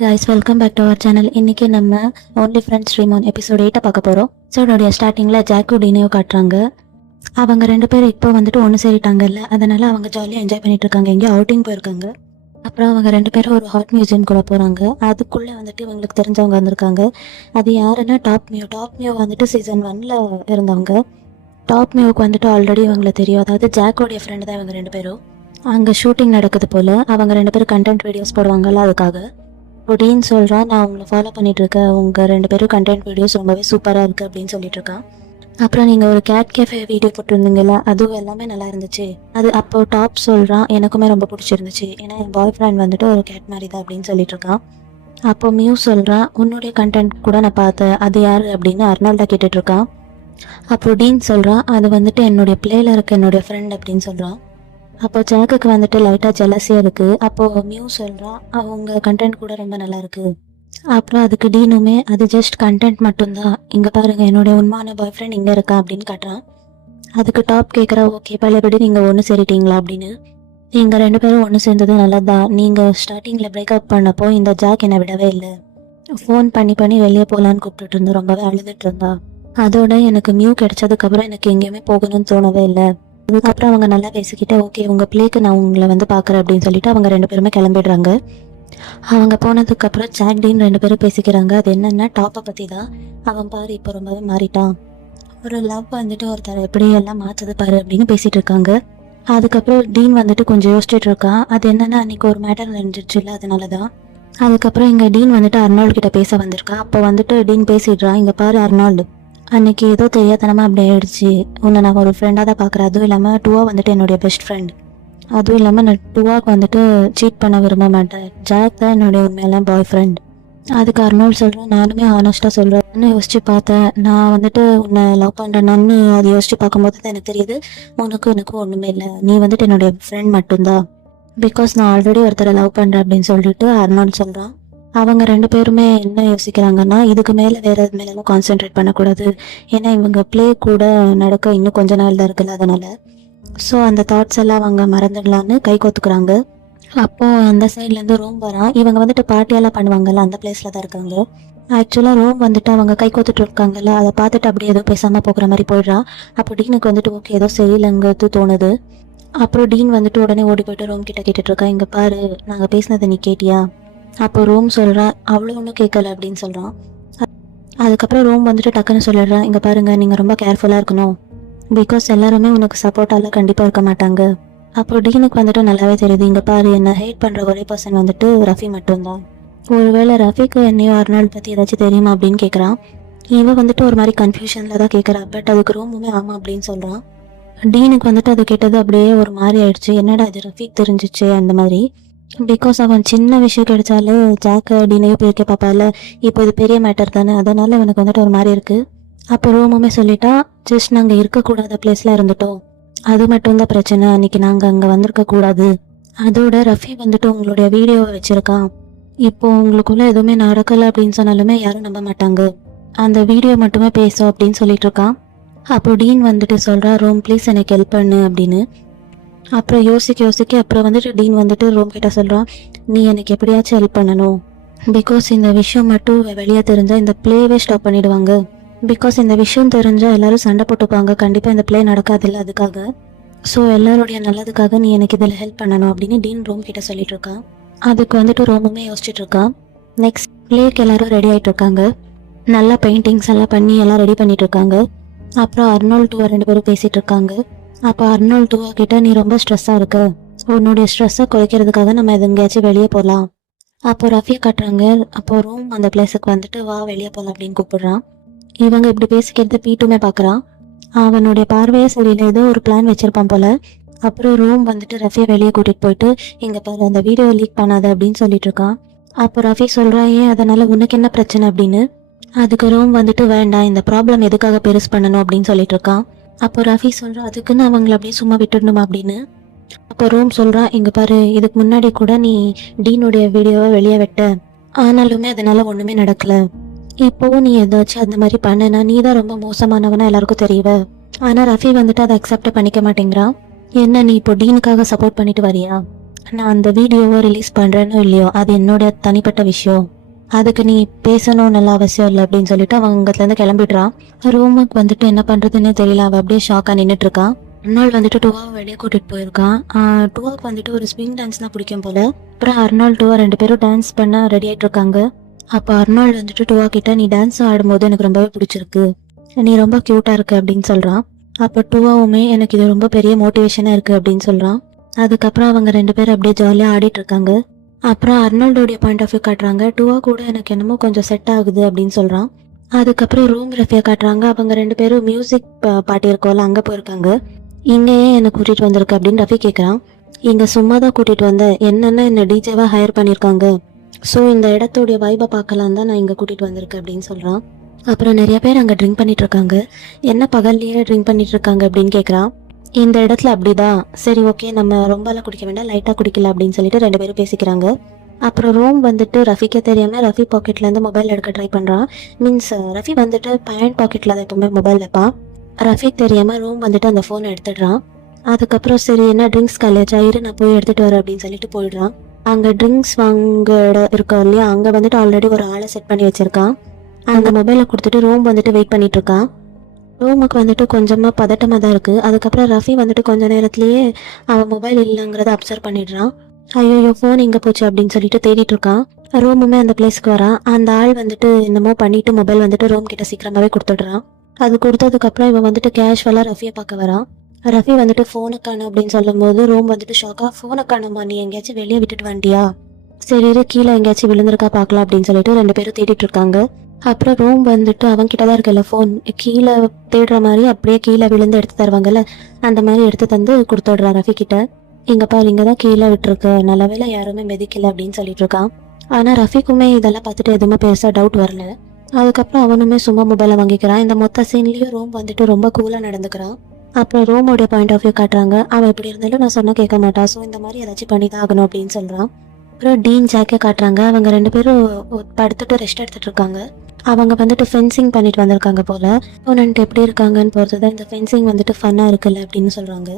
Guys welcome back to our channel. இன்னைக்கு நம்ம only friends stream on episode 8 பார்க்க போகிறோம். இதோடைய ஸ்டார்டிங்கில் ஜாக்கு டீனையோ காட்டுறாங்க. அவங்க ரெண்டு பேரும் இப்போ வந்துட்டு ஒன்று சேரிட்டாங்கல்ல, அதனால அவங்க ஜாலியாக என்ஜாய் பண்ணிட்டு இருக்காங்க. எங்கேயோ அவுட்டிங் போயிருக்காங்க. அப்புறம் அவங்க ரெண்டு பேரும் ஒரு ஹார்ட் மியூசியம் கூட போகிறாங்க. அதுக்குள்ளே வந்துட்டு இவங்களுக்கு தெரிஞ்சவங்க வந்திருக்காங்க. அது யாருன்னா டாப் மியூ வந்துட்டு சீசன் 1ல் இருந்தவங்க. டாப் மியூக்கு வந்துட்டு ஆல்ரெடி இவங்களை தெரியும். அதாவது ஜாக்கோடைய ஃப்ரெண்டு தான் இவங்க ரெண்டு பேரும். அங்கே ஷூட்டிங் நடக்குது போல். அவங்க ரெண்டு பேரும் கண்டென்ட் வீடியோஸ் போடுவாங்கல்ல, அதுக்காக டீன் சொல்கிறான், நான் உங்களை ஃபாலோ பண்ணிட்டு இருக்கேன், உங்கள் ரெண்டு பேரும் கண்டென்ட் வீடியோஸ் ரொம்பவே சூப்பராக இருக்குது அப்படின்னு சொல்லிட்டு இருக்கான். அப்புறம் நீங்கள் ஒரு கேட் கேஃபே வீடியோ போட்டிருந்தீங்களா, அதுவும் எல்லாமே நல்லா இருந்துச்சு. அது அப்போ டாப் சொல்கிறான், எனக்குமே ரொம்ப பிடிச்சிருந்துச்சு, ஏன்னா என் பாய் ஃப்ரெண்ட் வந்துட்டு ஒரு கேட் மாதிரி தான் அப்படின்னு சொல்லிட்டு இருக்கான். அப்போ மியூ சொல்கிறான், உன்னுடைய கண்டென்ட் கூட நான் பார்த்தேன், அது யார் அப்படின்னு அர்னால்டா கேட்டுட்ருக்கான். அப்போ டீன் சொல்கிறான், அது வந்துட்டு என்னுடைய பிளேயில் இருக்க என்னுடைய ஃப்ரெண்ட் அப்படின்னு சொல்கிறான். அப்போ ஜாக்குக்கு வந்துட்டு லைட்டாக ஜெலஸியாக இருக்குது. அப்போது மியூ சொல்கிறான், அவங்க கண்டென்ட் கூட ரொம்ப நல்லா இருக்குது. அப்புறம் அதுக்கு டீனுமே, அது ஜஸ்ட் கண்டென்ட் மட்டும்தான், இங்கே பாருங்கள் என்னுடைய உண்மையான பாய் ஃப்ரெண்ட் இங்கே இருக்கா அப்படின்னு காட்டுறான். அதுக்கு டாப் கேட்குறா, ஓகே பழையபடி நீங்கள் ஒன்று சேரிட்டீங்களா அப்படின்னு. நீங்கள் ரெண்டு பேரும் ஒன்று சேர்ந்தது நல்லதான். நீங்கள் ஸ்டார்டிங்கில் பிரேக்கப் பண்ணப்போ இந்த ஜாக் என்னை விடவே இல்லை. ஃபோன் பண்ணி வெளியே போகலான்னு கூப்பிட்டுட்டு இருந்தேன், ரொம்பவே அழுதுட்டு இருந்தா. அதோட எனக்கு மியூ கிடைச்சதுக்கப்புறம் எனக்கு எங்கேயுமே போகணும்னு தோணவே இல்லை. அதுக்கப்புறம் அவங்க நல்லா பேசிக்கிட்டு, ஓகே உங்கள் பிளேக்கு நான் உங்களை வந்து பார்க்குறேன் அப்படின்னு சொல்லிட்டு அவங்க ரெண்டு பேருமே கிளம்பிடுறாங்க. அவங்க போனதுக்கப்புறம் ஜாக் டீன் ரெண்டு பேரும் பேசிக்கிறாங்க. அது என்னென்னா டாப்பை பற்றி தான். அவன் பாரு இப்போ ரொம்பவே மாறிட்டான், ஒரு லவ் வந்துட்டு ஒருத்தர் எப்படி எல்லாம் மாற்றுது பாரு அப்படின்னு பேசிகிட்டு இருக்காங்க. அதுக்கப்புறம் டீன் வந்துட்டு கொஞ்சம் யோசிச்சுட்டு இருக்கான். அது என்னென்னா அன்றைக்கி ஒரு மேட்டர் நடந்துச்சு இல்லை, அதனால தான். அதுக்கப்புறம் இங்கே டீன் வந்துட்டு அர்னால்டு கிட்ட பேச வந்திருக்கான். அப்போ வந்துட்டு டீன் பேசிடுறான், இங்கே பாரு அர்னால்டு, அன்றைக்கி ஏதோ தெரியாதனமாக அப்படி ஆயிடுச்சு, உன்னை நான் ஒரு ஃப்ரெண்டாக தான் பார்க்குறேன். அதுவும் இல்லாமல் டூவா வந்துட்டு என்னுடைய பெஸ்ட் ஃப்ரெண்ட். அதுவும் இல்லாமல் நான் டூவாக்கு வந்துட்டு சீட் பண்ண விரும்ப மாட்டேன். ஜாக் தான் என்னுடைய உண்மையெல்லாம் பாய் ஃப்ரெண்ட். அதுக்கு அர்னால்டு சொல்கிறேன், நானுமே ஆனஸ்ட்டாக சொல்கிறேன்னு யோசிச்சு பார்த்தேன். நான் வந்துட்டு உன்னை லவ் பண்ணுறேன்னு அதை யோசிச்சு பார்க்கும்போது தான் எனக்கு தெரியுது, எனக்கும் ஒன்றுமே இல்லை, நீ வந்துட்டு என்னுடைய ஃப்ரெண்ட் மட்டும்தான். பிகாஸ் நான் ஆல்ரெடி ஒருத்தரை லவ் பண்ணுறேன் அப்படின்னு சொல்லிட்டு அர்னால்டு சொல்கிறான். அவங்க ரெண்டு பேருமே என்ன யோசிக்கிறாங்கன்னா, இதுக்கு மேலே வேறு எது மேலும் கான்சென்ட்ரேட் பண்ணக்கூடாது, ஏன்னா இவங்க ப்ளே கூட நடக்க இன்னும் கொஞ்ச நாள் தான் இருக்குல்ல, அதனால். ஸோ அந்த தாட்ஸ் எல்லாம் அவங்க மறந்துடலான்னு கை கோத்துக்கிறாங்க. அப்போது அந்த சைட்லேருந்து ரோம் வரான். இவங்க வந்துட்டு பார்ட்டியெல்லாம் பண்ணுவாங்கல்ல, அந்த பிளேஸில் தான் இருக்காங்க. ஆக்சுவலாக ரோம் வந்துட்டு அவங்க கை கோத்துட்டு இருக்காங்கல்ல, அதை பார்த்துட்டு அப்படியே எதுவும் பேசாமல் போகிற மாதிரி போயிடுறான். அப்போ டீனுக்கு வந்துட்டு ஓகே ஏதோ சரியில்லைங்கிறது தோணுது. அப்புறம் டீன் வந்துட்டு உடனே ஓடி போயிட்டு ரோம் கிட்ட கேட்டுட்ருக்கா, இங்கே பாரு நாங்கள் பேசினதை நீ கேட்டியா? அப்போ ரோம் சொல்கிறா, அவ்வளோ ஒன்றும் கேட்கல அப்படின்னு சொல்கிறான். அதுக்கப்புறம் ரோம் வந்துட்டு டக்குன்னு சொல்லிடுறான், இங்கே பாருங்கள் நீங்கள் ரொம்ப கேர்ஃபுல்லாக இருக்கணும், பிகாஸ் எல்லாருமே உனக்கு சப்போர்ட்டால் கண்டிப்பாக இருக்க மாட்டாங்க. அப்புறம் டீனுக்கு வந்துட்டு நல்லாவே தெரியுது, இங்கே பாரு என்னை ஹேட் பண்ணுற ஒரே பர்சன் வந்துட்டு ரஃபி மட்டும்தான். ஒருவேளை ரஃபிக்கு என்னையோ அர்னால்டு பற்றி ஏதாச்சும் தெரியுமா அப்படின்னு கேட்குறான். இவன் வந்துட்டு ஒரு மாதிரி கன்ஃபியூஷனில் தான் கேட்குறா. பட் அதுக்கு ரோமுமே ஆமாம் அப்படின்னு சொல்கிறான். டீனுக்கு வந்துட்டு அது கேட்டது அப்படியே ஒரு மாதிரி ஆயிடுச்சு, என்னடா இது ரஃபிக்கு தெரிஞ்சிச்சு அந்த மாதிரி. பிகாஸ் அவன் சின்ன விஷயம் கிடைச்சாலே ஜாக்கு டீனையோ பிரிக்க பார்ப்பால, இப்போ இது பெரிய மேட்டர் தானே, அதனால அவனுக்கு வந்துட்டு ஒரு மாதிரி இருக்குது. அப்போ ரோமுமே சொல்லிட்டா, ஜஸ்ட் நாங்கள் இருக்கக்கூடாத பிளேஸில் இருந்துட்டோம், அது மட்டும்தான் பிரச்சனை, அன்றைக்கி நாங்கள் அங்கே வந்திருக்கக்கூடாது. அதோட ரஃபி வந்துட்டு உங்களுடைய வீடியோவை வச்சுருக்கான், இப்போது உங்களுக்குள்ளே எதுவுமே நடக்கலை அப்படின்னு சொன்னாலுமே யாரும் நம்ப மாட்டாங்க, அந்த வீடியோ மட்டுமே பேசும் அப்படின்னு சொல்லிட்டு இருக்கான். அப்போ டீன் வந்துட்டு சொல்கிறா, ரோம் ப்ளீஸ் எனக்கு ஹெல்ப் பண்ணு அப்படின்னு. அப்புறம் யோசிக்க அப்புறம் வந்துட்டு டீன் வந்துட்டு ரோம் கிட்ட சொல்கிறான், நீ எனக்கு எப்படியாச்சும் ஹெல்ப் பண்ணணும், பிகாஸ் இந்த விஷயம் மட்டும் வெளியே தெரிஞ்சால் இந்த ப்ளேவே ஸ்டாப் பண்ணிடுவாங்க. பிகாஸ் இந்த விஷயம் தெரிஞ்சால் எல்லோரும் சண்டை போட்டுப்பாங்க, கண்டிப்பாக இந்த ப்ளே நடக்காதில்ல, அதுக்காக. ஸோ எல்லாருடைய நல்லதுக்காக நீ எனக்கு இதில் ஹெல்ப் பண்ணணும் அப்படின்னு டீன் ரோம் கிட்ட சொல்லிட்டு இருக்கான். அதுக்கு வந்துட்டு ரோமுமே யோசிச்சுட்டு இருக்கான். நெக்ஸ்ட் ப்ளேக்கு எல்லோரும் ரெடி ஆகிட்டு இருக்காங்க. நல்லா பெயிண்டிங்ஸ் எல்லாம் பண்ணி எல்லாம் ரெடி பண்ணிட்டு இருக்காங்க. அப்புறம் அர்னால்டு டூவா ரெண்டு பேரும் பேசிகிட்டு இருக்காங்க. அப்போ அர்னால்டு டூவா கிட்ட, நீ ரொம்ப ஸ்ட்ரெஸ்ஸாக இருக்க, உன்னுடைய ஸ்ட்ரெஸ்ஸை குறைக்கிறதுக்காக நம்ம எங்கேயாச்சும் வெளியே போகலாம். அப்போ ரஃபியை காட்டுறாங்க. அப்போ ரோம் அந்த பிளேஸுக்கு வந்துட்டு வா வெளியே போகலாம் அப்படின்னு கூப்பிடுறான். இவங்க இப்படி பேசிக்கிறது பீட்டுமே பார்க்குறான். அவனுடைய பார்வையே சரியில்லை, ஏதோ ஒரு பிளான் வச்சுருப்பான் போல். அப்புறம் ரோம் வந்துட்டு ரஃபியை வெளியே கூட்டிகிட்டு போயிட்டு, இங்கே பாரு அந்த வீடியோ லீக் பண்ணாத அப்படின்னு சொல்லிட்டு இருக்கான். அப்போ ரஃபி சொல்கிறான், ஏன் அதனால் உனக்கு என்ன பிரச்சனை அப்படின்னு. அதுக்கு ரோம் வந்துட்டு, வேண்டாம் இந்த ப்ராப்ளம் எதுக்காக பெருசு பண்ணணும் அப்படின்னு சொல்லிட்டு இருக்கான். அப்போ ரஃபி சொல்கிறா, அதுக்குன்னு அவங்கள அப்படியே சும்மா விட்டுடணுமா அப்படின்னு. அப்போ ரோம் சொல்கிறா, இங்கே பாரு இதுக்கு முன்னாடி கூட நீ டீனுடைய வீடியோவை வெளியே விட்ட, ஆனாலுமே அதனால ஒன்றுமே நடக்கலை. இப்போவும் நீ ஏதாச்சும் அந்த மாதிரி பண்ணனா நீ தான் ரொம்ப மோசமானவனா எல்லாருக்கும் தெரியவ. ஆனால் ரஃபி வந்துட்டு அதை அக்செப்ட் பண்ணிக்க மாட்டேங்கிறான். என்ன நீ இப்போ டீனுக்காக சப்போர்ட் பண்ணிட்டு வரியா? நான் அந்த வீடியோவை ரிலீஸ் பண்ணுறேனோ இல்லையோ அது என்னோட தனிப்பட்ட விஷயம், அதுக்கு நீ பேசணும் நல்ல அவசியம் இல்லை அப்படின்னு சொல்லிட்டு அவன் அங்கத்துலேருந்து கிளம்பிடுறான். ரூமுக்கு வந்துட்டு என்ன பண்ணுறதுன்னே தெரியல, அவள் அப்படியே ஷாக்காக நின்றுட்டு இருக்கான். அர்னால்டு வந்துட்டு டூவாவை வெளியே கூட்டிட்டு போயிருக்கான். டூவாக்கு வந்துட்டு ஒரு ஸ்விங் டான்ஸ் தான் பிடிக்கும் போல. அப்புறம் அர்னால்டு டூவா 2 பேரும் டான்ஸ் பண்ண ரெடி ஆகிட்டு இருக்காங்க. அப்போ அர்னால்டு வந்துட்டு டூவா கிட்ட நீ டான்ஸ் ஆடும்போது எனக்கு ரொம்பவே பிடிச்சிருக்கு, நீ ரொம்ப க்யூட்டாக இருக்கு அப்படின்னு சொல்கிறான். அப்போ டூவாவுமே எனக்கு இது ரொம்ப பெரிய மோட்டிவேஷனாக இருக்குது அப்படின்னு சொல்கிறான். அதுக்கப்புறம் அவங்க 2 பேரும் அப்படியே ஜாலியாக ஆடிட்டு இருக்காங்க. அப்புறம் அர்னால்டோடைய பாயிண்ட் ஆஃப் வியூ காட்டுறாங்க. டூவா கூட எனக்கு என்னமோ கொஞ்சம் செட் ஆகுது அப்படின்னு சொல்கிறான். அதுக்கப்புறம் ரூம் ரஃபியை காட்டுறாங்க. அவங்க 2 பேரும் மியூசிக் பார்ட்டி இருக்கோம்ல அங்கே போயிருக்காங்க. இங்கேயே என்னை கூட்டிகிட்டு வந்திருக்கு அப்படின்னு ரஃபி கேட்குறான். இங்கே சும்மா தான் கூட்டிகிட்டு வந்தேன், என்னென்ன என்னை டிஜேவாக ஹையர் பண்ணியிருக்காங்க, ஸோ இந்த இடத்தோடைய வைபை பார்க்கலாம் தான் நான் இங்கே கூட்டிகிட்டு வந்திருக்கேன் அப்படின்னு சொல்கிறான். அப்புறம் நிறைய பேர் அங்கே ட்ரிங்க் பண்ணிட்டு இருக்காங்க. என்ன பகல்லையே ட்ரிங்க் பண்ணிட்டு இருக்காங்க அப்படின்னு கேட்குறான். இந்த இடத்துல அப்படிதான், சரி ஓகே நம்ம ரொம்பலாம் குடிக்க வேண்டாம், லைட்டாக குடிக்கல அப்படின்னு சொல்லிட்டு 2 பேரும் பேசிக்கிறாங்க. அப்புறம் ரோம் வந்துட்டு ரஃபிக்கே தெரியாமல் ரஃபி பாக்கெட்லேருந்து மொபைல் எடுக்க ட்ரை பண்ணுறான். மீன்ஸ் ரஃபி வந்துட்டு பேண்ட் பாக்கெட்டில் தான் எப்பவுமே மொபைல் வைப்பான். ரஃபிக் தெரியாமல் ரோம் வந்துட்டு அந்த ஃபோனை எடுத்துடுறான். அதுக்கப்புறம் சரி என்ன ட்ரிங்க்ஸ் காலேஜ் ஆயிரு நான் போய் எடுத்துகிட்டு வரேன் அப்படின்னு சொல்லிட்டு போயிடுறான். அங்கே ட்ரிங்க்ஸ் வாங்க இருக்கா இல்லையா, அங்கே வந்துட்டு ஆல்ரெடி ஒரு ஆளை செட் பண்ணி வச்சுருக்கான். அந்த மொபைலை கொடுத்துட்டு ரோம் வந்துட்டு வெயிட் பண்ணிட்டு இருக்கான். ரோமுக்கு வந்துட்டு கொஞ்சமாக பதட்டமாக தான் இருக்குது. அதுக்கப்புறம் ரஃபி வந்துட்டு கொஞ்ச நேரத்துலேயே அவன் மொபைல் இல்லைங்கிறத அப்சர்வ் பண்ணிடுறான். ஐயோ ஃபோன் எங்கே போச்சு அப்படின்னு சொல்லிட்டு தேடிட்டு இருக்கான். ரோமுமே அந்த பிளேஸ்க்கு வரான். அந்த ஆள் வந்துட்டு என்னமோ பண்ணிட்டு மொபைல் வந்துட்டு ரோம் கிட்ட சீக்கிரமாகவே கொடுத்துடுறான். அது கொடுத்ததுக்கப்புறம் இவன் வந்துட்டு கேஷுவலாக ரஃபியை பார்க்க வரான். ரஃபி வந்துட்டு ஃபோனை காணும் அப்படின்னு சொல்லும் போது ரோம் வந்துட்டு ஷாக்காக, ஃபோனை காணுமா, நீ எங்கேயாச்சும் வெளியே விட்டுட்டு வந்துட்டியா, சரி கீழே எங்கேயாச்சும் விழுந்திருக்கா பார்க்கலாம் அப்படின்னு சொல்லிட்டு 2 பேரும் தேடிட்டு இருக்காங்க. அப்புறம் ரோம் வந்துட்டு அவன் கிட்ட தான் இருக்கல ஃபோன், கீழே தேடுற மாதிரி அப்படியே கீழே விழுந்து எடுத்து தருவாங்கல்ல அந்த மாதிரி எடுத்து தந்து கொடுத்துடுறான் ரஃபி கிட்ட. இங்கே பாரு இங்கே தான் கீழே விட்டுருக்கு, நல்ல வேளை யாருமே மிதிக்கல அப்படின்னு சொல்லிட்டு இருக்கான். ஆனால் ரஃபிக்குமே இதெல்லாம் பார்த்துட்டு எதுவுமே பெருசாக டவுட் வரல. அதுக்கப்புறம் அவனுமே சும்மா மொபைலை வாங்கிக்கிறான். இந்த மொத்த சீன்லேயும் ரோம் வந்துட்டு ரொம்ப கூலாக நடந்துக்கிறான். அப்புறம் ரோமோடைய பாயிண்ட் ஆஃப் வியூ காட்டுறாங்க. அவன் எப்படி இருந்தாலும் நான் சொன்னால் கேட்க மாட்டான், ஸோ இந்த மாதிரி ஏதாச்சும் பண்ணி தான் ஆகணும் அப்படின்னு சொல்கிறான். அப்புறம் டீன் ஜாக்கே காட்டுறாங்க. அவங்க 2 பேரும் படுத்துட்டு ரெஸ்ட் எடுத்துட்டு இருக்காங்க. அவங்க வந்துட்டு ஃபென்சிங் பண்ணிட்டு வந்திருக்காங்க போல. ஒன்னன்ட்டு எப்படி இருக்காங்கன்னு பொறுத்து தான் இந்த ஃபென்சிங் வந்துட்டு ஃபன்னாக இருக்குல்ல அப்படின்னு சொல்கிறாங்க.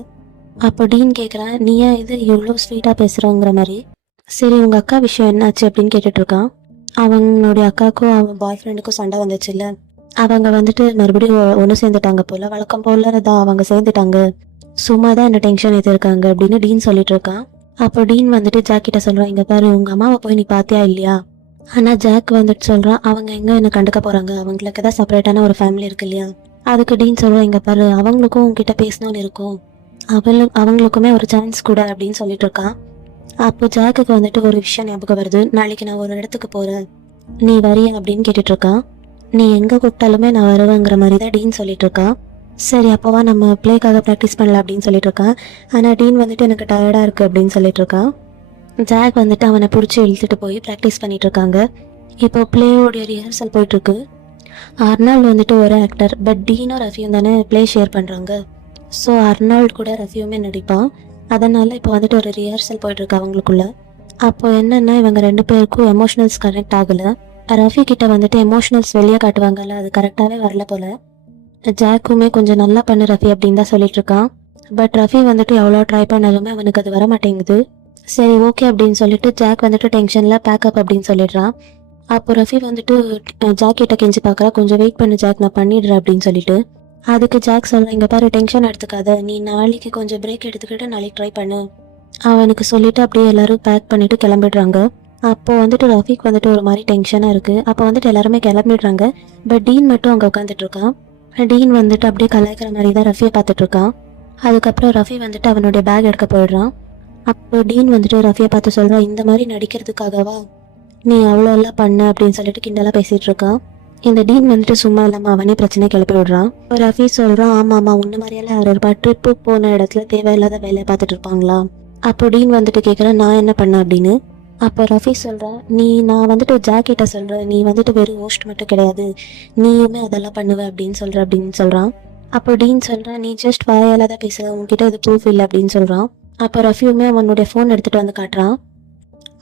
அப்போ டீன் கேட்குறான், நீ ஏன் இது இவ்வளோ ஸ்வீட்டாக பேசுகிறோங்கிற மாதிரி. சரி உங்கள் அக்கா விஷயம் என்னாச்சு அப்படின்னு கேட்டுட்ருக்கான். அவங்களுடைய அக்காவுக்கும் அவன் பாய் ஃப்ரெண்டுக்கும் சண்டை வந்துச்சுல்ல, அவங்க வந்துட்டு மறுபடியும் ஒன்று சேர்ந்துட்டாங்க போல், வழக்கம் போல் தான் அவங்க சேர்ந்துட்டாங்க, சும்மா தான் என்ன டென்ஷன் எடுத்திருக்காங்க அப்படின்னு டீன் சொல்லிட்டு இருக்கான். அப்போ டீன் வந்துட்டு ஜாக் கிட்ட சொல்கிறான், இங்கே பாரு உங்கள் அம்மாவை போய் நீ பார்த்தியா இல்லையா. ஆனால் ஜாக் வந்துட்டு சொல்கிறான், அவங்க எங்கே என்ன கண்டுக்க போகிறாங்க, அவங்களுக்கு தான் செப்பரேட்டான ஒரு ஃபேமிலி இருக்கு இல்லையா. அதுக்கு டீன் சொல்கிறான், இங்கே பாரு அவங்களுக்கும் உங்ககிட்ட பேசணும்னு இருக்கும், அவங்களுக்குமே ஒரு சான்ஸ் கூட அப்படின்னு சொல்லிட்டு இருக்கான். அப்போ ஜாக்குக்கு வந்துட்டு ஒரு விஷயம் ஞாபகம் வருது. நாளைக்கு நான் ஒரு இடத்துக்கு போகிறேன், நீ வரியா அப்படின்னு கேட்டுட்டு இருக்கான். நீ எங்கே கூப்பிட்டாலுமே நான் வருவேங்கிற மாதிரி தான் டீன் சொல்லிட்டு இருக்கான். சரி அப்போவா நம்ம பிளேக்காக ப்ராக்டிஸ் பண்ணலாம் அப்படின்னு சொல்லிட்டு இருக்கான். ஆனால் டீன் வந்துட்டு எனக்கு டயர்டாக இருக்குது அப்படின்னு சொல்லிட்டு இருக்கான். ஜாக் வந்துட்டு அவனை பிடிச்சி இழுத்துட்டு போய் ப்ராக்டிஸ் பண்ணிட்டு இருக்காங்க. இப்போ பிளேயோடைய ரிஹர்சல் போயிட்டுருக்கு. அர்னால்டு வந்துட்டு ஒரு ஆக்டர், பட் டீனும் ரஃபியும் தானே பிளே ஷேர் பண்ணுறாங்க. ஸோ அர்னால்டு கூட ரஃபியுமே நடிப்பான். அதனால் இப்போ வந்துட்டு ஒரு ரிஹர்சல் போயிட்டுருக்கு அவங்களுக்குள்ள. அப்போ என்னென்னா இவங்க 2 பேருக்கும் எமோஷனல்ஸ் கனெக்ட் ஆகலை. ரஃபி கிட்ட வந்துட்டு எமோஷனல்ஸ் வெளியே காட்டுவாங்கல்ல, அது கரெக்டாகவே வரல போல். ஜாக்குமே கொஞ்சம் நல்லா பண்ணு ரஃபி அப்படின்னு தான் சொல்லிட்டு இருக்கான். பட் ரஃபி வந்துட்டு எவ்வளோ ட்ரை பண்ணாலுமே அவனுக்கு அது வர மாட்டேங்குது. சரி ஓகே அப்படின்னு சொல்லிட்டு ஜாக் வந்துட்டு டென்ஷனில் பேக்கப் அப்படின்னு சொல்லிடுறான். அப்போ ரஃபி வந்துட்டு ஜாக் கிட்ட கெஞ்சி பார்க்குறா, கொஞ்சம் வெயிட் பண்ணு ஜாக் நான் பண்ணிடுறேன் அப்படின்னு சொல்லிட்டு. அதுக்கு ஜாக் சொல்கிறேன், இங்கே பாரு டென்ஷன் எடுத்துக்காத, நீ நாளைக்கு கொஞ்சம் பிரேக் எடுத்துக்கிட்டு நாளைக்கு ட்ரை பண்ணு அவனுக்கு சொல்லிட்டு அப்படியே எல்லாரும் பேக் பண்ணிட்டு கிளம்பிடுறாங்க. அப்போ வந்துட்டு ரஃபிக் வந்துட்டு ஒரு மாதிரி டென்ஷனாக இருக்குது. அப்போ வந்துட்டு எல்லாருமே கிளம்பிடுறாங்க. பட் டீன் மட்டும் அங்கே உட்காந்துட்டு இருக்கான். டீன் வந்துட்டு அப்படியே கலாய்க்கிற மாதிரி தான் ரஃபியை பார்த்துட்டு இருக்கான். அதுக்கப்புறம் ரஃபி வந்துட்டு அவனுடைய பேக் எடுக்க போயிடுறான். அப்போ டீன் வந்துட்டு ரஃபியை பார்த்து சொல்கிறான், இந்த மாதிரி நடிக்கிறதுக்காகவா நீ அவ்வளோ எல்லாம் பண்ண அப்படின்னு சொல்லிட்டு கிண்டலாக பேசிகிட்டு இருக்கான். இந்த டீன் வந்துட்டு சும்மா இல்லாமல் அவனே பிரச்சனை கிளப்பி விடுறான். இப்போ ரஃபி சொல்கிறான், ஆமாம் உன்ன மாதிரியெல்லாம் யார் இருப்பா, ட்ரிப்பு போன இடத்துல தேவையில்லாத வேலையை பார்த்துட்டு இருப்பாங்களா. அப்போ டீன் வந்துட்டு கேட்குறேன், நான் என்ன பண்ணேன் அப்படின்னு. அப்போ ரஃபி சொல்கிறேன், நான் வந்துட்டு ஜாக்கிட்ட சொல்கிறேன், நீ வந்துட்டு வெறும் ஹோஸ்ட் மட்டும் கிடையாது, நீயுமே அதெல்லாம் பண்ணுவேன் அப்படின்னு சொல்கிறான். அப்போ டீன் சொல்கிறேன், நீ ஜஸ்ட் வாயால் தான் பேசுகிற, உங்ககிட்ட இது ப்ரூஃப் இல்லை அப்படின்னு சொல்கிறான். அப்போ ரஃபியுமே அவனுடைய ஃபோன் எடுத்துகிட்டு வந்து காட்டுறான்.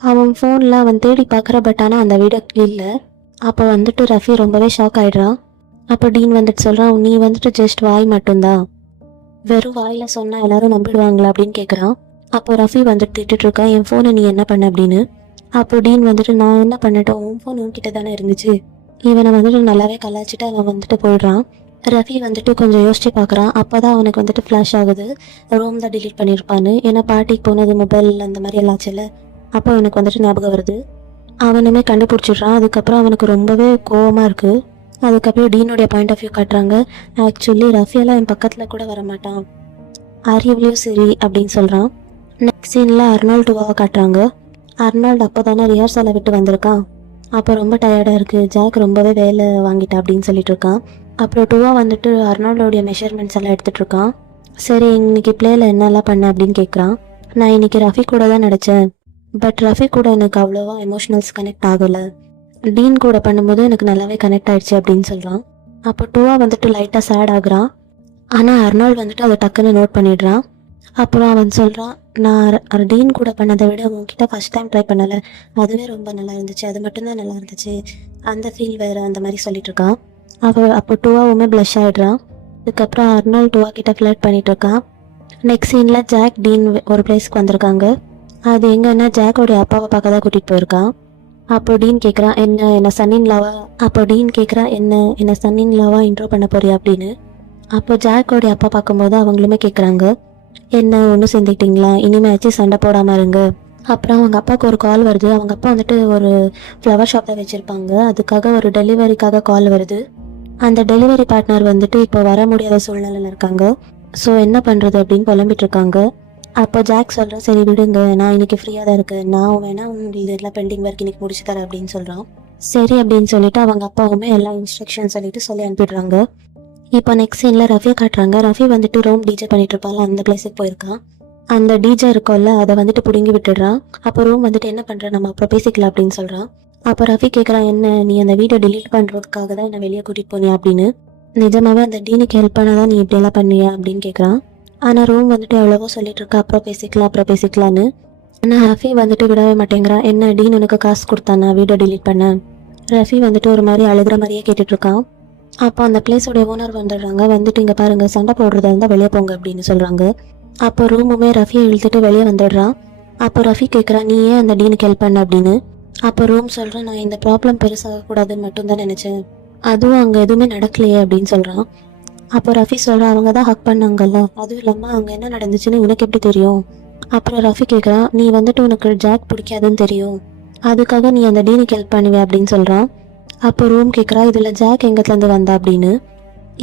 அவன் ஃபோனில் அவன் தேடி பார்க்குற, பட் ஆனால் அந்த வீடியோ இல்லை. அப்போ வந்துட்டு ரஃபி ரொம்பவே ஷாக் ஆகிடுறான். அப்போ டீன் வந்துட்டு சொல்கிறான், நீ வந்துட்டு ஜஸ்ட் வாய் மட்டும்தான், வெறும் வாயில் சொன்னால் எல்லாரும் நம்பிடுவாங்களா அப்படின்னு கேட்குறான். அப்போ ரஃபி வந்துட்டு திட்டுட்டு இருக்கா, என் ஃபோனை நீ என்ன பண்ண அப்படின்னு. அப்போ டீன் வந்துட்டு, நான் என்ன பண்ணட்டும், உன் ஃபோன் உன்கிட்ட தானே இருந்துச்சு. இவனை வந்துட்டு நல்லாவே கலாச்சிட்டு அவன் வந்துட்டு போயிடுறான். ரஃபி வந்துட்டு கொஞ்சம் யோசிச்சு பார்க்குறான். அப்போ தான் அவனுக்கு வந்துட்டு ஃப்ளாஷ் ஆகுது, ரூம் தான் டிலீட் பண்ணியிருப்பான்னு. ஏன்னா பார்ட்டிக்கு போனது மொபைல் அந்த மாதிரி எல்லாம் ஆச்சுல்ல. அப்போ அவனுக்கு வந்துட்டு ஞாபகம் வருது. அவனுமே கண்டுபிடிச்சிடுறான். அதுக்கப்புறம் அவனுக்கு ரொம்பவே கோவமாக இருக்குது. அதுக்கப்புறம் டீனுடைய பாயிண்ட் ஆஃப் வியூ காட்டுறாங்க. ஆக்சுவலி ரஃபியெல்லாம் என் பக்கத்தில் கூட வரமாட்டான், அறிவுலையும் சரி அப்படின்னு சொல்கிறான். நெக்ஸ்ட் சீனில் அர்னால்ட் டூவாவை காட்டுறாங்க. அர்னால்டு அப்போ தானே ரிஹர்சலை விட்டு வந்திருக்கான். அப்போ ரொம்ப டயர்டாக இருக்குது, ஜாக் ரொம்பவே வேலை வாங்கிட்டா அப்படின்னு சொல்லிட்டு இருக்கான். அப்புறம் டூவா வந்துட்டு அர்னால்டோடைய மெஷர்மெண்ட்ஸ் எல்லாம் எடுத்துகிட்டு இருக்கான். சரி, இன்னைக்கு பிளேயில் என்னெல்லாம் பண்ண அப்படின்னு கேட்குறான். நான் இன்னைக்கு ரஃபி கூட தான் நடித்தேன், பட் ரஃபி கூட எனக்கு அவ்வளோவா எமோஷனல்ஸ் கனெக்ட் ஆகலை. டீன் கூட பண்ணும்போது எனக்கு நல்லாவே கனெக்ட் ஆயிடுச்சு அப்படின்னு சொல்கிறான். அப்போ டூவா வந்துட்டு லைட்டாக சேட் ஆகுறான். ஆனால் அர்னால்டு வந்துட்டு அதை டக்குன்னு நோட் பண்ணிடுறான். அப்புறம் அவன் சொல்கிறான், நான் டீன் கூட பண்ணதை விட உங்ககிட்ட ஃபஸ்ட் டைம் ட்ரை பண்ணலை, அதுவே ரொம்ப நல்லா இருந்துச்சு, அது மட்டும்தான் நல்லா இருந்துச்சு, அந்த ஃபீல் வேறு அந்த மாதிரி சொல்லிட்டு இருக்கான். அப்போ டூவாவுமே ப்ளஷ் ஆகிடுறான். அதுக்கப்புறம் அர்னால்டு டூவா கிட்ட ஃப்ளர்ட் பண்ணிட்டு இருக்கான். நெக்ஸ்ட் சீனில் ஜாக் டீன் ஒரு பிளேஸ்க்கு வந்திருக்காங்க. அது எங்கன்னா ஜாக்கோடைய அப்பாவை பார்க்க தான் கூட்டிகிட்டு போயிருக்கான். அப்போ டீன் கேட்குறான், என்ன சன்னின்லாவா என்ன சன்னின்லாவா இன்ட்ரோ பண்ண போறியா அப்படின்னு. அப்போ ஜாக்கோடைய அப்பா பார்க்கும்போது அவங்களுமே கேட்குறாங்க, என்ன ஒன்று சேர்ந்துக்கிட்டீங்களா, இனிமேச்சு சண்டை போடாமல் இருங்க. அப்புறம் அவங்க அப்பாவுக்கு ஒரு கால் வருது. அவங்க அப்பா வந்துட்டு ஒரு ஃப்ளவர் ஷாப் தான் வச்சுருப்பாங்க, அதுக்காக ஒரு டெலிவரிக்காக கால் வருது. அந்த டெலிவரி பார்ட்னர் வந்துட்டு இப்போ வர முடியாத சூழ்நிலையில் இருக்காங்க. ஸோ என்ன பண்ணுறது அப்படின்னு புலம்பிட்டு இருக்காங்க. அப்போ ஜாக் சொல்கிறேன், சரி விடுங்க, நான் இன்னைக்கு ஃப்ரீயாக தான் இருக்கேன், நான் வேணா உங்களுக்கு இதெல்லாம் பெண்டிங் ஒர்க் இன்னைக்கு முடிச்சு தரேன் அப்படின்னு சொல்கிறான். சரி அப்படின்னு சொல்லிட்டு அவங்க அப்பாவுமே எல்லா இன்ஸ்ட்ரக்ஷன் சொல்லிட்டு சொல்லி அனுப்பிடுறாங்க. இப்போ நெக்ஸ்ட் சீனில் ரஃபியை காட்டுறாங்க. ரஃபி வந்துட்டு ரோம் டிஜே பண்ணிட்டு இருப்பாள், அந்த பிளேஸுக்கு போயிருக்கான். அந்த டிஜே இருக்கோல்ல, அதை வந்துட்டு பிடுங்கி விட்டுடுறான். அப்போ ரோம் வந்துட்டு என்ன பண்ணுற, நம்ம அப்புறம் பேசிக்கலாம் அப்படின்னு சொல்கிறான். அப்போ ரஃபி கேட்குறான், என்ன நீ அந்த வீடியோ டிலீட் பண்ணுறதுக்காக தான் என்னை வெளியே கூட்டிகிட்டு போனியா அப்படின்னு. நிஜமாவே அந்த டீனுக்கு ஹெல்ப் பண்ணாதான் நீ இப்படியெல்லாம் பண்ணியா அப்படின்னு கேட்குறான். ஆனால் ரோம் வந்துட்டு எவ்வளவோ சொல்லிட்டு இருக்கா, அப்புறம் பேசிக்கலான்னு. ஆனால் ரஃபி வந்துட்டு விடவே மாட்டேங்கிறான். என்ன டீன் உனக்கு காசு கொடுத்தானா வீடியோ டிலீட் பண்ண? ரஃபி வந்துட்டு ஒரு மாதிரி அழுகிற மாதிரியே கேட்டுட்டு இருக்கான். அப்போ அந்த பிளேஸோடைய ஓனர் வந்துடுறாங்க. வந்துட்டு இங்கே பாருங்க, சண்டை போடுறதா இருந்தால் வெளியே போங்க அப்படின்னு சொல்கிறாங்க. அப்போ ரூமுமே ரஃபியை இழுத்துட்டு வெளியே வந்துடுறான். அப்போ ரஃபி கேட்குறான், நீ ஏன் அந்த டீனுக்கு ஹெல்ப் பண்ண அப்படின்னு. அப்போ ரூம் சொல்கிறேன், நான் இந்த ப்ராப்ளம் பெருசாகக்கூடாதுன்னு மட்டும்தான் நினச்சேன், அதுவும் அங்கே எதுவுமே நடக்கலையே அப்படின்னு சொல்கிறான். அப்போ ரஃபி சொல்கிறான், அவங்க தான் ஹக் பண்ணாங்கல்ல, அதுவும் இல்லாமல் அங்கே என்ன நடந்துச்சுன்னு உனக்கு எப்படி தெரியும். அப்புறம் ரஃபி கேட்குறான், நீ வந்துட்டு உனக்கு ஜாக் பிடிக்காதுன்னு தெரியும், அதுக்காக நீ அந்த டீனுக்கு ஹெல்ப் பண்ணுவே அப்படின்னு சொல்கிறான். அப்போ ரூம் கேட்குறா, இதில் ஜாக் எங்கத்துலேருந்து வந்தா அப்படின்னு.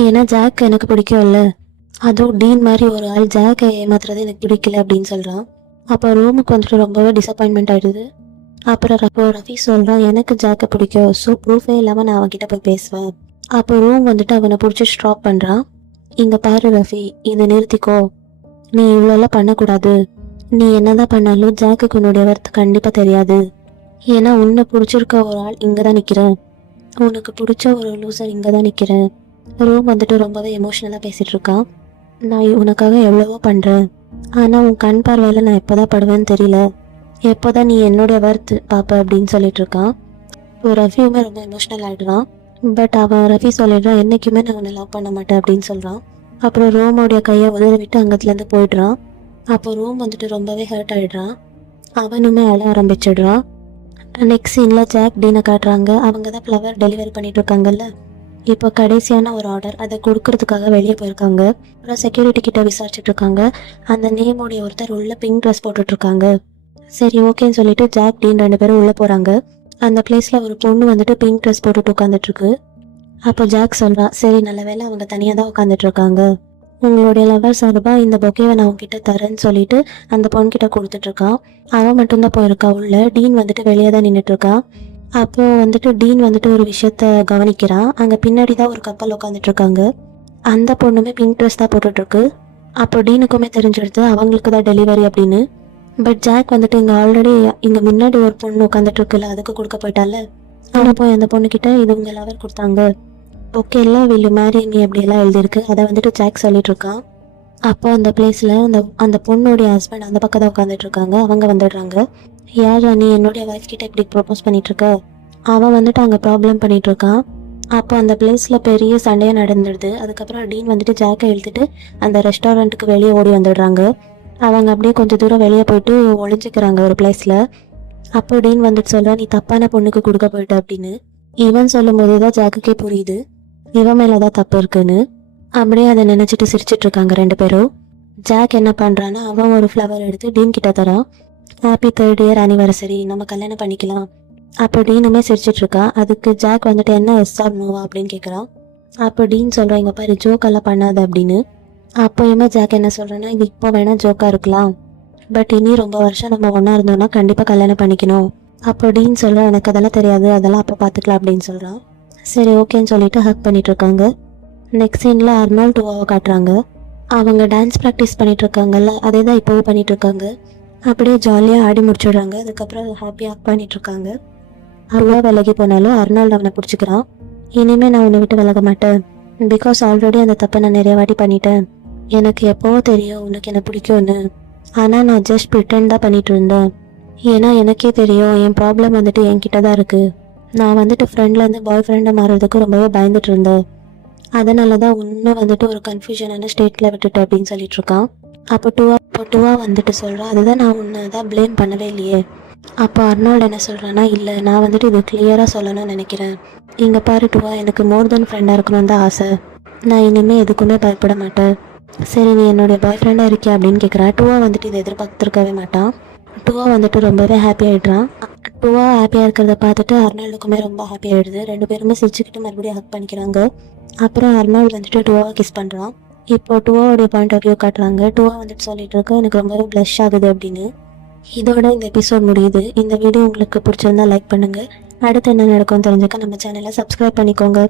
ஏன்னா ஜாக் எனக்கு பிடிக்கும்ல, அதுவும் டீன் மாதிரி ஒரு ஆள் ஜாக்கை ஏமாத்துறது எனக்கு பிடிக்கல அப்படின்னு சொல்கிறான். அப்போ ரூமுக்கு வந்துட்டு ரொம்பவே டிசப்பாயின்மெண்ட் ஆகிடுது. அப்புறம் ரஃபி சொல்கிறான், எனக்கு ஜாக்கை பிடிக்கும், ஸோ ப்ரூஃபே இல்லாமல் நான் அவன்கிட்ட போய் பேசுவேன். அப்போ ரூம் வந்துட்டு அவனை பிடிச்சி ஸ்டாப் பண்ணுறான். இங்கே பாரு ரஃபி, இதை நிறுத்திக்கோ, நீ இவ்வளோலாம் பண்ணக்கூடாது. நீ என்னதான் பண்ணாலும் ஜாக்குக்கு உன்னுடைய வர்த்து கண்டிப்பாக தெரியாது. ஏன்னா உன்னை பிடிச்சிருக்க ஒரு ஆள் இங்கே தான் நிற்கிறேன், உனக்கு பிடிச்ச ஒரு லூசர் இங்கே தான் நிற்கிறேன். ரூம் வந்துட்டு ரொம்பவே எமோஷ்னலாக பேசிகிட்டு இருக்கான். நான் உனக்காக எவ்வளவோ பண்ணுறேன், ஆனால் உன் கண் பார்வையில் நான் எப்போ தான் படுவேன்னு தெரியல, எப்போ தான் நீ என்னுடைய வர்த்து பார்ப்ப அப்படின்னு சொல்லிட்டு இருக்கான். இப்போ ரஃபியுமே ரொம்ப எமோஷ்னல் ஆகிடுறான். பட் அவன் ரஃபி சொல்லிடுறான், என்றைக்குமே நான் உன்னை லவ் பண்ண மாட்டேன் அப்படின்னு சொல்கிறான். அப்புறம் ரோமோடைய கையை உதறி விட்டு அங்கத்துலேருந்து போயிடுறான். அப்போ ரோம் வந்துட்டு ரொம்பவே ஹர்ட் ஆகிடுறான். அவனுமே அழ ஆரம்பிச்சிடுறான். நெக்ஸ்ட் சீனில் ஜாக் டீனை காட்டுறாங்க. அவங்க தான் ஃப்ளவர் டெலிவரி பண்ணிட்டு இருக்காங்கல்ல. இப்போ கடைசியான ஒரு ஆர்டர், அதை கொடுக்கறதுக்காக வெளியே போயிருக்காங்க. அப்புறம் செக்யூரிட்டி கிட்ட விசாரிச்சுட்டு இருக்காங்க. அந்த நேமோடைய ஒருத்தர் உள்ள பிங்க் ட்ரெஸ் போட்டுட்ருக்காங்க. சரி ஓகேன்னு சொல்லிட்டு ஜாக் டீன் 2 பேரும் உள்ளே போகிறாங்க. அந்த பிளேஸில் ஒரு பொண்ணு வந்துட்டு பிங்க் ட்ரெஸ் போட்டுட்டு உட்காந்துட்ருக்கு. அப்போ ஜாக் சொல்கிறா, சரி நல்ல வேலை அவங்க தனியாக தான் உட்காந்துட்ருக்காங்க, உங்களுடைய லவர் சார்பாக இந்த பொக்கேவை நான் உங்ககிட்ட தரேன்னு சொல்லிட்டு அந்த பொண்ணுக்கிட்ட கொடுத்துட்ருக்கான். அவன் மட்டும்தான் போயிருக்கா உள்ள. டீன் வந்துட்டு வெளியே தான் நின்றுட்டுருக்கா. அப்போ வந்துட்டு டீன் வந்துட்டு ஒரு விஷயத்த கவனிக்கிறான். அங்கே பின்னாடி தான் ஒரு கப்பல் உட்காந்துட்ருக்காங்க. அந்த பொண்ணுமே பிங்க் ட்ரெஸ் தான் போட்டுட்ருக்கு. அப்போ டீனுக்குமே தெரிஞ்சிடுது அவங்களுக்கு தான் டெலிவரி அப்படின்னு. பட் ஜாக் வந்துட்டு இங்கே ஆல்ரெடி இங்கே முன்னாடி ஒரு பொண்ணு உட்காந்துட்ருக்குல்ல, அதுக்கு கொடுக்க போயிட்டால. ஆனால் போய் அந்த பொண்ணுக்கிட்ட இது உங்கள் லவர் கொடுத்தாங்க, ஓகே இல்லை வில் மேரி மீ அப்படியெல்லாம் எழுதியிருக்கு, அதை வந்துட்டு ஜாக் சொல்லிட்டு இருக்கான். அப்போ அந்த பிளேஸில் அந்த பொண்ணுடைய ஹஸ்பண்ட் அந்த பக்கம் தான் உட்காந்துட்டு இருக்காங்க. அவங்க வந்துடுறாங்க. யாரா நீ என்னுடைய ஒய்ஃப் கிட்ட இப்படி ப்ரொப்போஸ் பண்ணிட்டு இருக்க? அவன் வந்துட்டு அங்கே ப்ராப்ளம் பண்ணிட்டு இருக்கான். அப்போ அந்த பிளேஸில் பெரிய சண்டையாக நடந்துடுது. அதுக்கப்புறம் டீன் வந்துட்டு ஜாக்கை இழுத்துட்டு அந்த ரெஸ்டாரண்ட்டுக்கு வெளியே ஓடி வந்துடுறாங்க. அவங்க அப்படியே கொஞ்சம் தூரம் வெளியே போயிட்டு ஒளிஞ்சிக்கிறாங்க ஒரு பிளேஸில். அப்போ டீன் வந்துட்டு சொல்கிறா, நீ தப்பான பொண்ணுக்கு கொடுக்க போயிட்ட அப்படின்னு. இவன் சொல்லும் போது தான் ஜாக்குக்கே புரியுது இவன் மேலே தான் தப்பு இருக்குன்னு. அப்படியே அதை நினச்சிட்டு சிரிச்சிட்டு இருக்காங்க ரெண்டு பேரும். ஜாக் என்ன பண்ணுறான்னா, அவன் ஒரு ஃப்ளவர் எடுத்து டீன் கிட்ட தரான். ஹாப்பி 3rd இயர் ஆனிவர்சரி, நம்ம கல்யாணம் பண்ணிக்கலாம். அப்போ டீனுமே சிரிச்சிட்டு இருக்கான். அதுக்கு ஜாக் வந்துட்டு என்ன எஸ் ஆர் நோவா அப்படின்னு கேட்குறான். அப்போ டீன் சொல்கிறான், இங்கே பாரு ஜோக்கெல்லாம் பண்ணாத அப்படின்னு. அப்போயுமே ஜாக் என்ன சொல்கிறேன்னா, இது இப்போ வேணால் ஜோக்காக இருக்கலாம், பட் இனி ரொம்ப வருஷம் நம்ம ஒன்றா இருந்தோம்னா கண்டிப்பாக கல்யாணம் பண்ணிக்கணும். அப்போ டீன் சொல்கிறான், எனக்கு அதெல்லாம் தெரியாது, அதெல்லாம் அப்போ பார்த்துக்கலாம் அப்படின்னு சொல்கிறான். சரி ஓகேன்னு சொல்லிட்டு ஹக் பண்ணிட்டு இருக்காங்க. நெக்ஸ்ட் சீனில் அர்னால்ட் டூவாவை காட்டுறாங்க. அவங்க டான்ஸ் ப்ராக்டிஸ் பண்ணிட்டு இருக்காங்கல்ல, அதே தான் இப்போவும் பண்ணிட்டு இருக்காங்க. அப்படியே ஜாலியாக ஆடி முடிச்சிடுறாங்க. அதுக்கப்புறம் ஹாப்பியாக ஹக் பண்ணிட்டு இருக்காங்க. அருவா விலகி போனாலும் அர்னால்ட் அவனை பிடிச்சிக்கிறான். இனிமேல் நான் உன்னை விட்டு விலக மாட்டேன், பிகாஸ் ஆல்ரெடி அந்த தப்பை நான் நிறைய வாட்டி பண்ணிட்டேன். எனக்கு எப்போவோ தெரியும் உனக்கு என்ன பிடிக்கும்னு, ஆனால் நான் ஜஸ்ட் ப்ரிட்டன் தான் பண்ணிட்டு இருந்தேன். ஏன்னா எனக்கே தெரியும் என் ப்ராப்ளம் வந்துட்டு என்கிட்ட தான் இருக்குது. நான் வந்துட்டு ஃப்ரெண்ட்லேருந்து பாய் ஃப்ரெண்டை மாறுறதுக்கு ரொம்பவே பயந்துட்டு இருந்தேன். அதனால தான் இன்னும் வந்துட்டு ஒரு கன்ஃபியூஷனான ஸ்டேட்டில் விட்டுட்டு அப்படின்னு சொல்லிட்டு இருக்கான். அப்போ டூவா வந்துட்டு சொல்கிறான், அதுதான் நான் உன்னை தான் ப்ளேம் பண்ணவே இல்லையே. அப்போ அர்னால்ட் என்ன சொல்கிறான்னா, இல்லை நான் வந்துட்டு இது கிளியராக சொல்லணும்னு நினைக்கிறேன். இங்கே பாரு டூவா, எனக்கு மோர் தென் ஃப்ரெண்டாக இருக்கணும்னு தான் ஆசை. நான் இனிமேல் எதுக்குமே பயப்பட மாட்டேன். சரி நீ என்னுடைய பாய் ஃப்ரெண்டாக இருக்கியா அப்படின்னு கேட்குறா. டூவா வந்துட்டு இதை எதிர்பார்த்துருக்கவே மாட்டான். டூவா வந்துட்டு ரொம்பவே ஹாப்பி ஆகிடுறான். டூவா ஹாப்பியாக இருக்கிறத பார்த்துட்டு அர்னால்டுக்குமே ரொம்ப ஹாப்பி ஆகிடுது. ரெண்டு பேருமே சிரிச்சுக்கிட்டு மறுபடியும் ஹக் பண்ணிக்கிறாங்க. அப்புறம் அர்னால்டு வந்துட்டு டூவாவை கிஸ் பண்ணுறான். இப்போ டூவாவுடைய பாயிண்ட் ஆஃப் வியூ காட்டுறாங்க. டூவா வந்துட்டு சொல்லிட்டு இருக்கு, எனக்கு ரொம்பவே ப்ளஷ் ஆகுது அப்படின்னு. இதோட இந்த எபிசோட் முடியுது. இந்த வீடியோ உங்களுக்கு பிடிச்சிருந்தா லைக் பண்ணுங்கள். அடுத்து என்ன நடக்கும்னு தெரிஞ்சுக்க நம்ம சேனலை சப்ஸ்கிரைப் பண்ணிக்கோங்க.